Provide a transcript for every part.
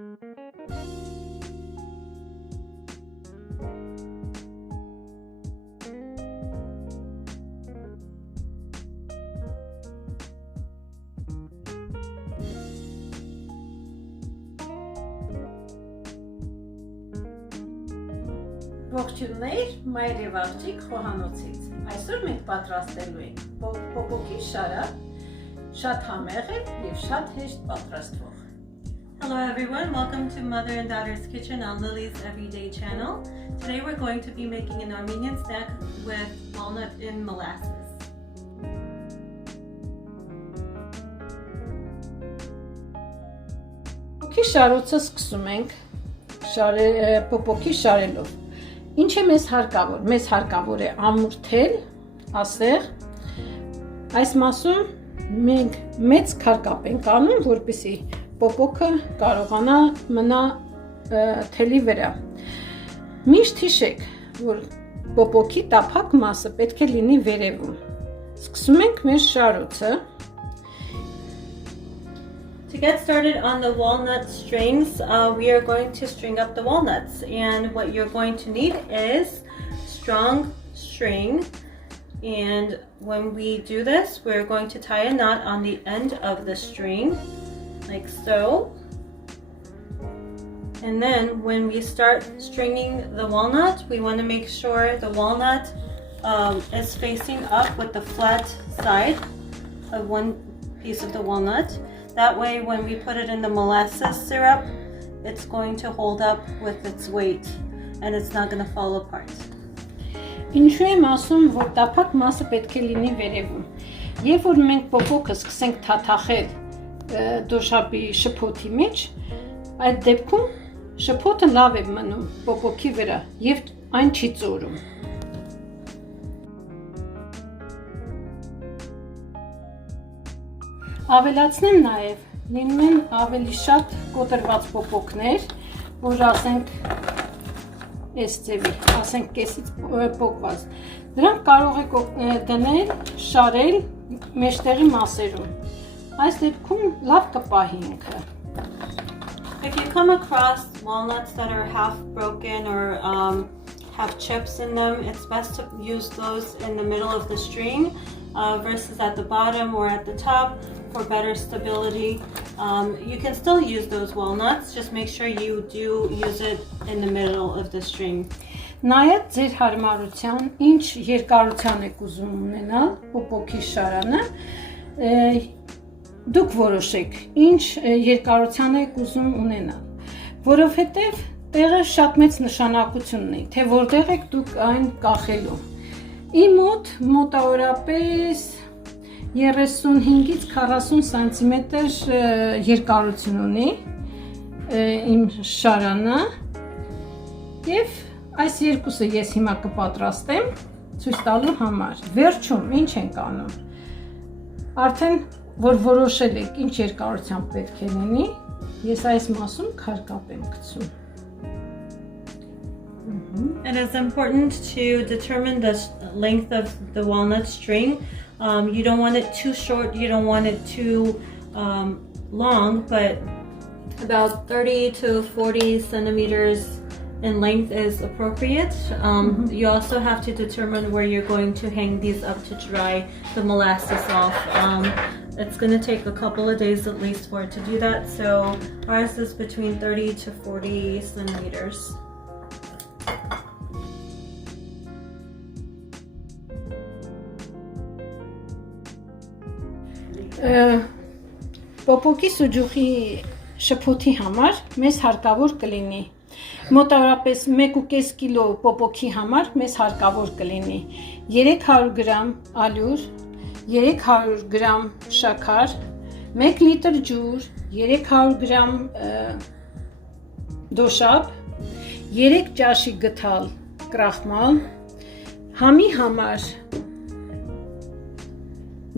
Ողջույններ, Մայր yev Axchik Xohanotsից։ Այսօր մենք պատրաստելու ենք պոպոկի շարատ, շատ համեղ եւ շատ հեշտ պատրաստվող։ Hello everyone, welcome to Mother and Daughter's Kitchen on Lily's Everyday channel. Today we're going to be making an Armenian snack with walnut in molasses. Պոպոկի շարոցը սկսում ենք պոպոկի շարելով։ Ինչ է մեզ հարկավոր։ Մեզ հարկավոր է ամուր թել, ասեղ։ Այս մասում մենք մեծ քարկապ ենք անում, որպեսզի պոպոկը կարողանա մնա թելի վրա։ Միշտ հիշեք, որ պոպոկի տափակ մասը պետք է լինի վերևում։ Սկսում ենք մեր շարոցը։ To get started on the walnut strings, we are going to string up the walnuts, and what you're going to need is strong string, and when we do this, we're going to tie a knot on the end of the string, like so, and then when we start stringing the walnut, we want to make sure the walnut is facing up with the flat side of one piece of the walnut. That way, when we put it in the molasses syrup, it's going to hold up with its weight and it's not going to fall apart. Ինչու եմ ասում, որ տափակ մասը պետք է լինի վերևում։ Երբ որ մենք պոպոկը սկսենք թաթախել դոշապի շփոթի մեջ, այդ դեպքում շփոթը լավ է մնում պոպոկի վրա եւ այն չի ծորում։ Ավելացնեմ նաև, լինում են ավելի շատ կոտրված պոպոկներ, որ ասենք այս ձևի, ասենք կեսից պոկված։ Դրանք կարող եք դնել, շարել մեջտեղի մասերում։ Այս դեպքում լավ կպահի ինքը։ If you come across walnuts that are half broken or have chips in them, it's best to use those in the middle of the string versus at the bottom or at the top. For better stability. You can still use those walnuts, just make sure you do use it in the middle of the string. Նայած ձեր հարմարության, ինչ երկարության եք ուզում ունենալ պոպոկի շարանը, դուք որոշեք, ինչ երկարության եք ուզում ունենալ, որովհետև տեղը շատ մեծ նշանակություն ունի, թե որտեղ եք դուք այն կախելու։ Իմ մոտ մոտավորապես 35-ից 40 սանտիմետր երկարություն ունի իմ շարանը եւ այս երկուսը ես հիմա կպատրաստեմ ցույց տալու համար։ Վերջում ինչ ենք անում։ Արդեն որ որոշել եք ինչ երկարությամբ պետք է լինի, ես այս մասում քարկապ եմ գցում։ It is important to determine the length of the walnut string. You don't want it too short, you don't want it too long, but about 30 to 40 centimeters in length is appropriate. You also have to determine where you're going to hang these up to dry the molasses off. It's going to take a couple of days at least for it to do that, so ours is between 30 to 40 centimeters. Պոպոկի սուջուխի շփոթի համար մեզ հարկավոր կլինի մոտավորապես 1.5 կիլո պոպոկի համար մեզ հարկավոր կլինի 300 գրամ ալյուր, 300 գրամ շաքար, 1 լիտր ջուր, 300 գրամ դոշապ, 3 ճաշի գթալ կրախմալ, համի համար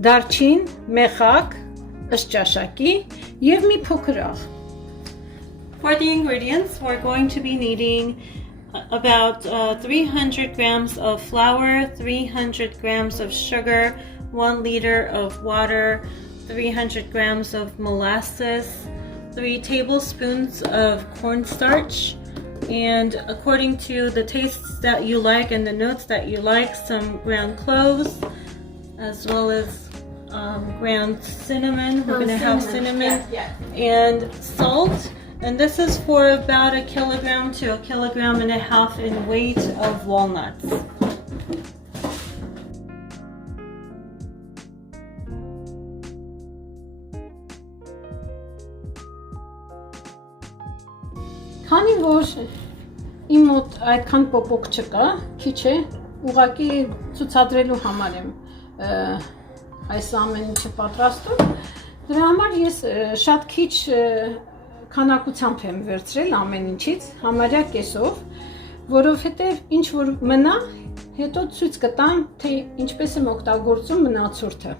դարչին, մեխակ, ըսճաշակի եւ մի փոքր աղ։ For the ingredients, we're going to be needing about 300 grams of flour, 300 grams of sugar, 1 liter of water, 300 grams of molasses, 3 tablespoons of cornstarch, and according to the tastes that you like and the notes that you like, some ground cloves, as well as ground cinnamon. We're gonna have cinnamon and salt. And this is for about 1 kilogram to 1.5 kilograms in weight of walnuts. Քանի որ իմ մոտ այդքան պոպոկ չկա, քիչ է, ուղղակի ցուցադրելու համար եմ այս ամեն ինչը պատրաստում։ Դրա համար ես շատ քիչ քանակությամբ եմ վերցրել ամեն ինչից, համարյա կեսով, որովհետև ինչ որ մնա, հետո ցույց կտամ, թե ինչպես եմ օգտագործում մնացորդը։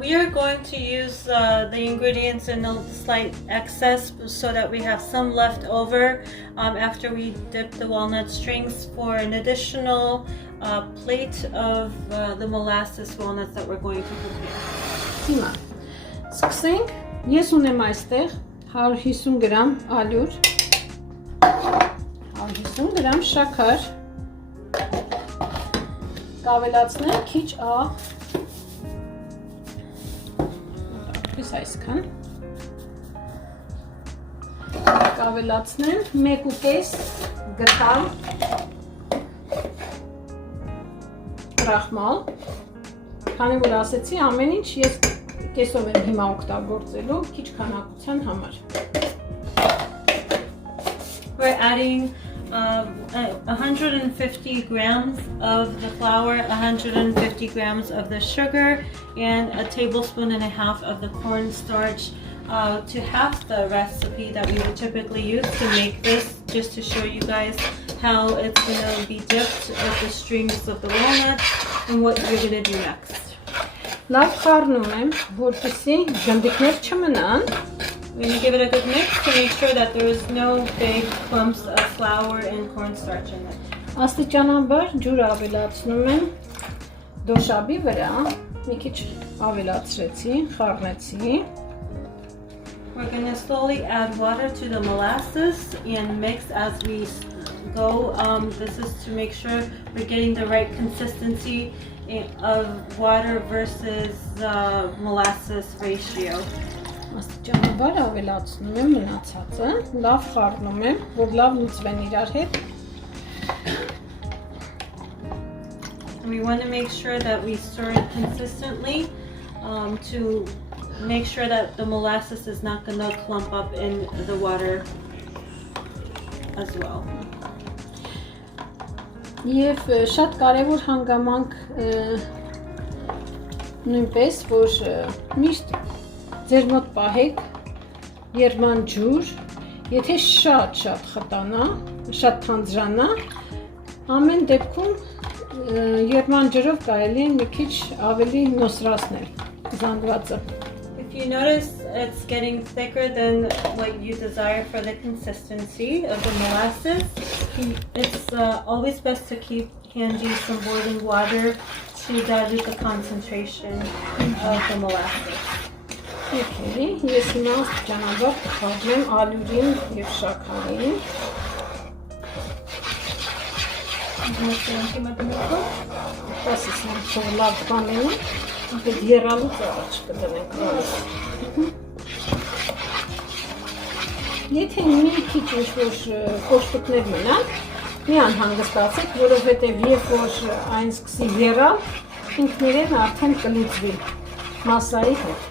We are going to use the ingredients in a slight excess so that we have some left over after we dip the walnut strings for an additional plate of the molasses walnuts that we're going to prepare. Հիմա սկսենք, ես ունեմ այստեղ 150 գրամ ալյուր, 150 գրամ շաքար, կավելացնեմ քիչ աղ, այսքան, կավելացնեմ 1.5 գդալ կրախմալ, քանի որ ասեցի ամեն ինչ ես կեսով եմ հիմա օգտագործելու քիչ քանակության համար։ We're adding 150 grams of the flour, 150 grams of the sugar, and 1.5 tablespoons of the cornstarch to half the recipe that we would typically use to make this, just to show you guys how it's going to be dipped with the strings of the walnuts and what you're going to do next. Լավ խառնում եմ, որպեսզի գնդիկներ չմնան։ We're going to give it a good mix to make sure that there is no big clumps of flour and cornstarch in it. Աստիճանաբար ջուր ավելացնում եմ դոշաբի վրա, մի քիչ ավելացրեցի, խառնեցի։ We're going to slowly add water to the molasses and mix as we go. This is to make sure we're getting the right consistency of water versus molasses ratio. Աստիճանաբար ավելացնում եմ մնացածը, լավ խառնում եմ, որ լավ լուծվեն իրար հետ։ We want to make sure that we stir it consistently to make sure that the molasses is not going to clump up in the water as well. Եվ շատ կարևոր հանգամանք նույնպես, որ միշտ ձեր մոտ պահեք երման ջուր, եթե շատ խտանա, շատ թանձրանա, ամեն դեպքում երման ջրով կարելի է մի քիչ ավելի նոսրացնել զանգվածը։ If you notice it's getting thicker than what you desire for the consistency of the molasses, it's always best to keep handy some boiling water to dilute the concentration of the molasses. Okay, ես հիմա աստիճանաբար կխառնեմ ալյուրին և շաքարին։ Ասես եմ թող լավ բանենի, այդ եռալուց առաջ կդնենք Եթե մի քիչ ինչ-որ կոշտուկներ մնան, մի անհանգստացեք, որովհետև երբ որ այն սկսի եռալ, ինքն իրեն արդեն կլուծվի մասսայի հետ։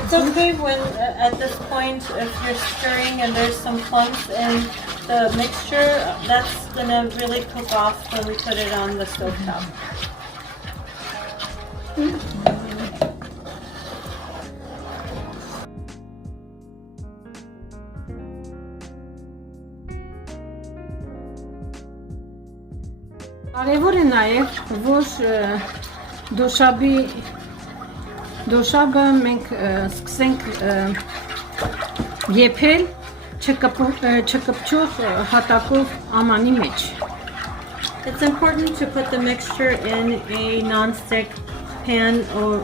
It's okay when at this point if you're stirring and there's some clumps in the mixture, that's gonna really cook off when we put it on the stove top. Կարևոր է նաև, որ դոշաբը մենք սկսենք եփել չկպչող հատակով ամանի մեջ։ It's important to put the mixture in a non-stick pan or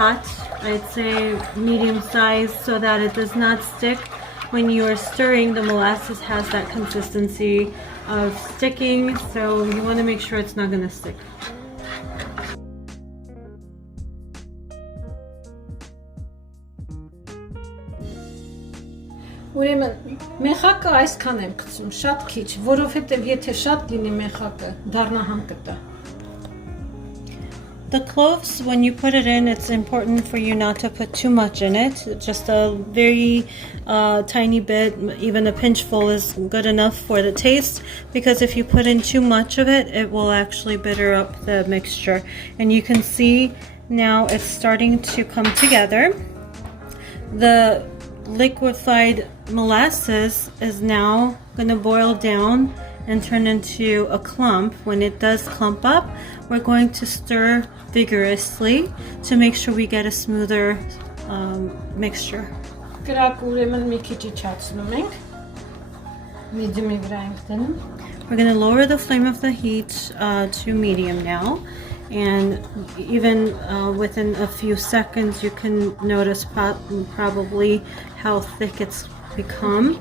hot. I'd say medium size so that it does not stick. When you are stirring, the molasses has that consistency of sticking, so you want to make sure it's not going to stick. Ուրեմն մեխակը այսքան եմ գցում, շատ քիչ, որովհետև եթե շատ լինի մեխակը, դառնահան կտա։ The cloves, when you put it in, it's important for you not to put too much in it. Just a very tiny bit, even a pinchful is good enough for the taste, because if you put in too much of it, it will actually bitter up the mixture. And you can see now it's starting to come together. The liquefied molasses is now going to boil down and turn into a clump. When it does clump up, we're going to stir vigorously to make sure we get a smoother mixture. Կրակ ուրեմն մի քիչ իջացնում ենք։ Medium-ի վրա ենք դնում։ We're going to lower the flame of the heat to medium now. And even within a few seconds, you can notice probably how thick it's become.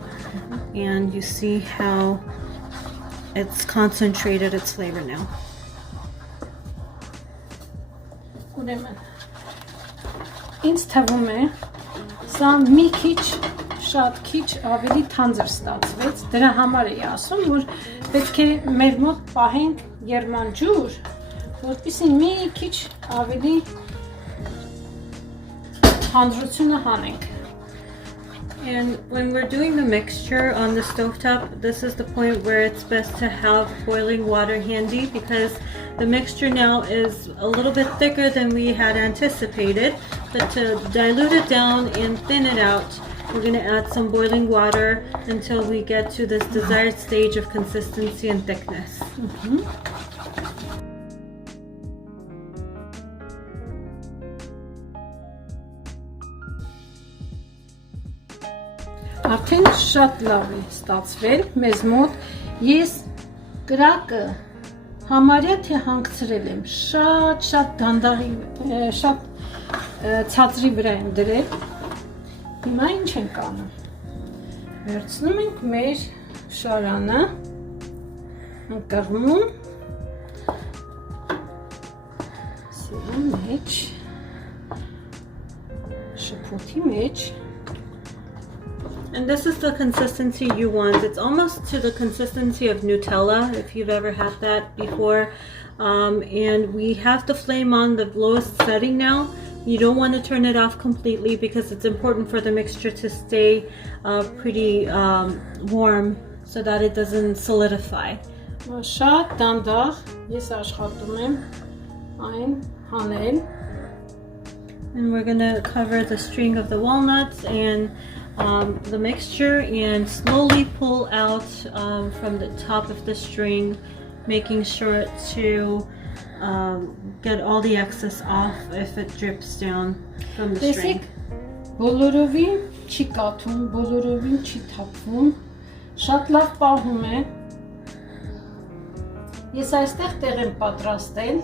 And you see how it's concentrated its flavor now. Ուրեմն ինձ թվում է սա մի քիչ շատ քիչ ավելի թանձր ստացվեց, դրա համար էի ասում, որ պետք է մեր մոտ պահենք երմանջուր, որպեսզի մի քիչ ավելի թանձրությունը հանենք։ And when we're doing the mixture on the stovetop, this is the point where it's best to have boiling water handy, because the mixture now is a little bit thicker than we had anticipated. But to dilute it down and thin it out, we're going to add some boiling water until we get to this desired stage of consistency and thickness. Արդեն շատ լավ է ստացվել մեզ մոտ։ Ես կրակը համարյա թե հանգցրել եմ, շատ դանդաղի, շատ ցածրի վրա եմ դրել։ Հիմա ինչ ենք անում։ Վերցնում ենք մեր շարանը, ընկղմում, սրա մեջ, շփոթի մեջ։ And this is the consistency you want. It's almost to the consistency of Nutella, if you've ever had that before. And we have the flame on the lowest setting now. You don't want to turn it off completely because it's important for the mixture to stay pretty warm so that it doesn't solidify. Շատ դանդաղ ես աշխատում եմ այն հանել. And we're going to cover the string of the walnuts and the mixture and slowly pull out from the top of the string, making sure to get all the excess off if it drips down from the string. Բոլորովին չի կաթում, բոլորովին չի թափվում, շատ լավ պահում է։ Ես այստեղ տեղ եմ պատրաստել,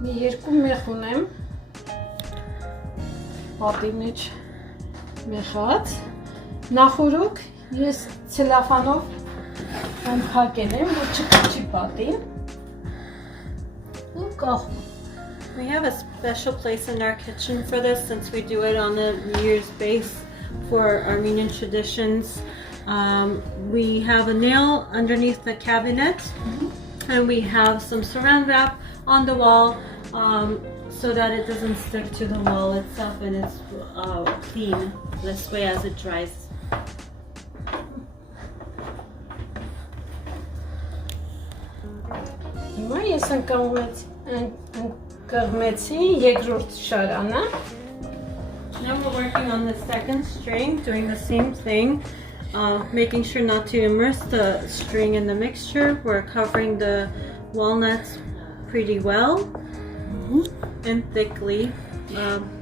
մի երկու մեղ ունեմ, պատի մեջ մեխած, նախորոք ես ցելոֆանով ամփակել եմ, որ չկաչի պատին, ու կախում։ We have a special place in our kitchen for this, since we do it on a New Year's base for Armenian traditions. We have a nail underneath the cabinet, and we have some saran wrap on the wall so that it doesn't stick to the wall itself, and it's clean this way as it dries. Հիմա ես ընկղմեցի երկրորդ շարանը։ Now we're working on the second string, doing the same thing, making sure not to immerse the string in the mixture. We're covering the walnuts pretty well and thickly.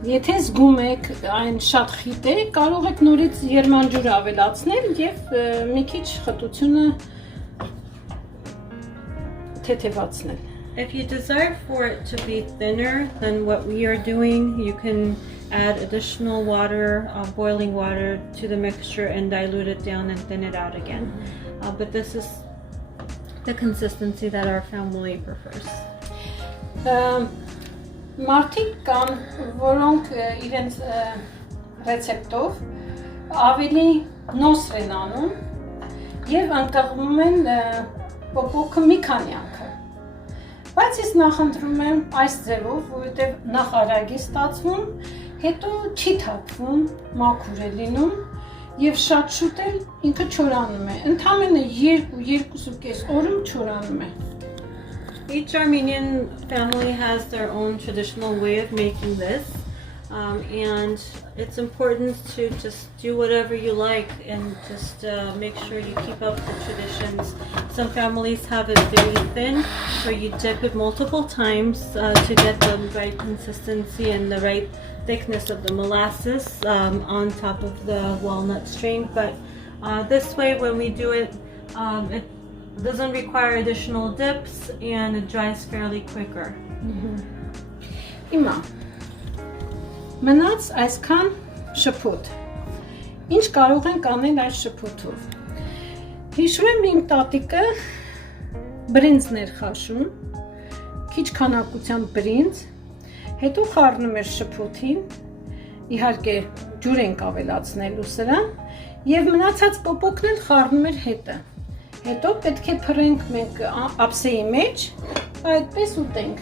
Եթե զգում եք այն շատ խիտ է, կարող եք նորից երմանջուր ավելացնել եւ մի քիչ խտությունը թեթևացնել։ If you desire for it to be thinner than what we are doing, you can add additional water, boiling water to the mixture and dilute it down and thin it out again. But this is the consistency that our family prefers. Մարդիկ կան, որոնք իրենց ռեցեպտով ավելի նոսր են անում եւ ընկղմում են պոպոկը մի քանի անգամ։ Բայց ես նախընտրում եմ այս ձևով, որովհետեւ նախ արագ է ստացվում, հետո չի թափվում, մաքուր է լինում եւ շատ շուտ էլ ինքը չորանում է։ Ընդամենը 2-2.5 օրում չորանում է։ Each Armenian family has their own traditional way of making this, and it's important to just do whatever you like and just make sure you keep up the traditions. Some families have it very thin, where you dip it multiple times to get the right consistency and the right thickness of the molasses on top of the walnut strain. But this way, when we do it, it doesn't require additional dips and it dries fairly quicker. Հիմա մնաց այսքան շփոթ։ Ինչ կարող ենք անել այս շփոթով։ Հիշում եմ իմ տատիկը բրինձներ խաշում, քիչ քանակությամբ բրինձ, հետո խառնում էր շփոթին, իհարկե ջուր ենք ավելացնելու սրան, եւ մնացած պոպոկն էլ խառնում էր հետը։ Հետո պետք է փռենք մենք ափսեի մեջ, այդպես ուտենք։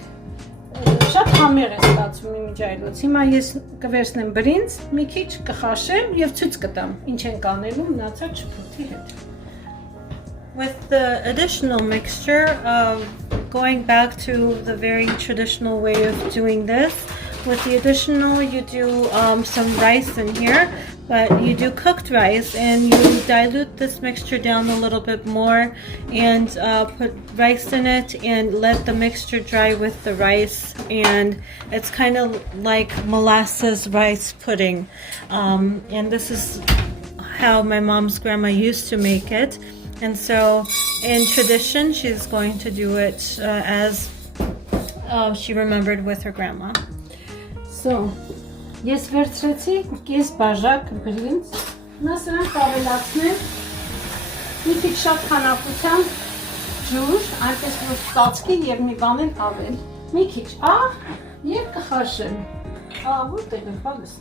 Շատ համեղ է ստացվում իմիջայլոց։ Հիմա ես կվերցնեմ բրինձ, մի քիչ կխաշեմ եւ ցույց կտամ ինչ ենք անելու մնացած շփոթի հետ։ With the additional mixture, going back to the very traditional way of doing this, with the additional you do some rice in here, but you do cooked rice and you dilute this mixture down a little bit more and put rice in it and let the mixture dry with the rice, and it's kind of like molasses rice pudding, and this is how my mom's grandma used to make it. And so in tradition she's going to do it as she remembered with her grandma. So ես վերցրեցի կես բաժակ բրինձ, նա սրանք ավելացնեմ մի քիչ շատ քանակությամբ ջուր, այնպես որ ծածկի եւ մի բան էլ ավել, մի քիչ աղ եւ կխաշեմ։ Որտեղ է բալես։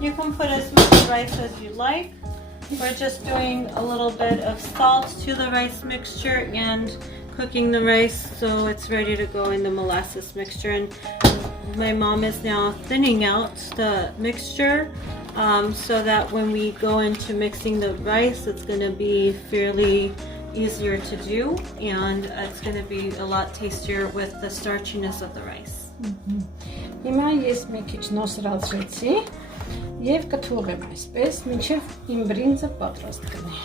You can put as much rice as you like. We're just doing a little bit of salt to the rice mixture and cooking the rice so it's ready to go in the molasses mixture. And my mom is now thinning out the mixture so that when we go into mixing the rice, it's going to be fairly easier to do, and it's going to be a lot tastier with the starchiness of the rice. Հիմա ես մի քիչ նոսրացրեցի եւ կթողեմ այսպես, մինչեւ իմ բրինձը պատրաստ կլինի։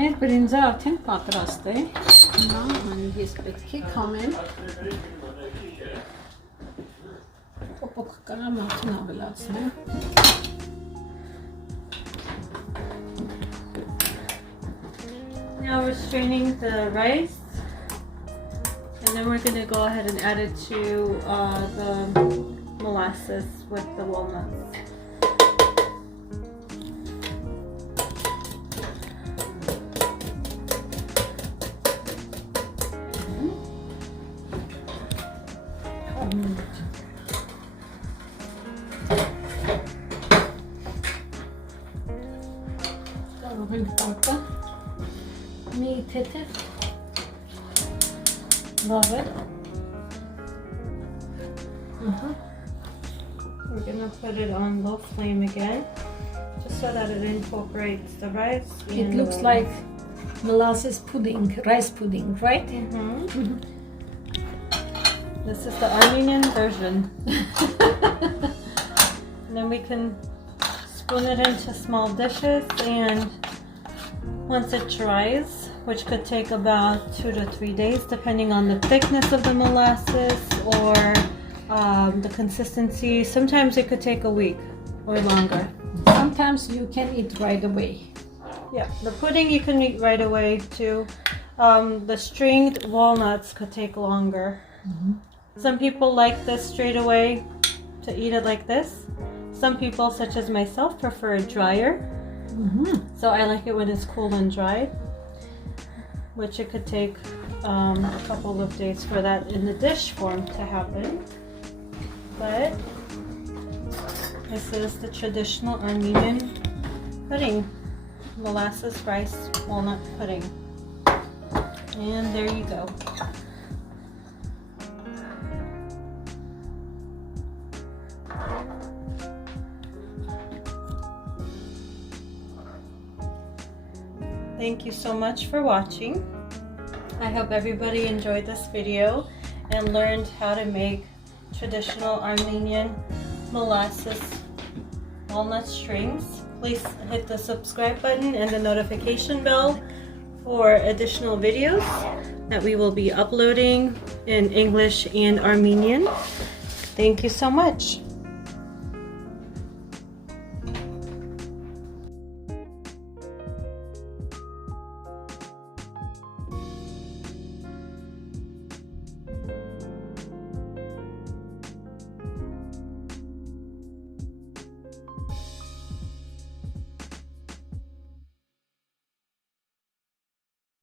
Մեր բրինձը արդեն պատրաստ է։ Հիմա ես պետք է քամեմ։ Պոպոկ կարամ արդեն ավելացնեմ։ Now we're straining the rice, and then we're going to go ahead and add it to the molasses with the walnuts. Love it. We're going to put it on low flame again, just so that it incorporates the rice. It looks like molasses pudding, rice pudding, right? This is the Armenian version. And then we can spoon it into small dishes, and once it dries, which could take about 2 to 3 days depending on the thickness of the molasses or the consistency. Sometimes it could take a week or longer. Sometimes you can eat right away. Yeah, the pudding you can eat right away too. The stringed walnuts could take longer. Some people like this straight away to eat it like this. Some people, such as myself, prefer it drier. So I like it when it's cool and dry, which it could take a couple of days for that in the dish form to happen. But this is the traditional Armenian pudding, molasses rice walnut pudding. And there you go. Thank you so much for watching. I hope everybody enjoyed this video and learned how to make traditional Armenian molasses walnut strings. Please hit the subscribe button and the notification bell for additional videos that we will be uploading in English and Armenian. Thank you so much.